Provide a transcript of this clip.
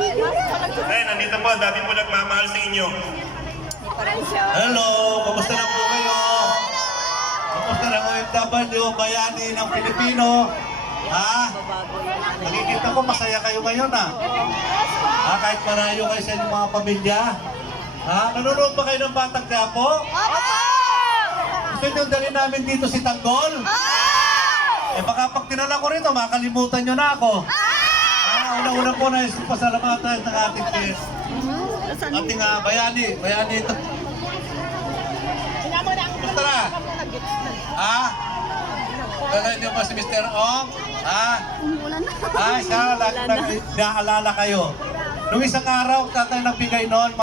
Eh, nandito po, dami po nagmamahal sa inyo. Hello, kumusta na po kayo? Kumusta na OFW, bayani ng Pilipino? Ha? Nakikita ko masaya kayo ngayon ha? Ha? Kahit marayo kayo sa inyong mga pamilya? Ha? Nanonood ba kayo ng Batang Quiapo? Gusto nyo dalhin namin dito si Tanggol? Eh baka pag tinala ko rito, makalimutan nyo na ako. Una-una po na pasalamatan ng ating bayani ito. Basta na? Ha? Gagawin niyo ba si Mr. Ong? Ha? Ay, siya, lagi naalala kayo. Nung isang araw, tatay nagbigay noon,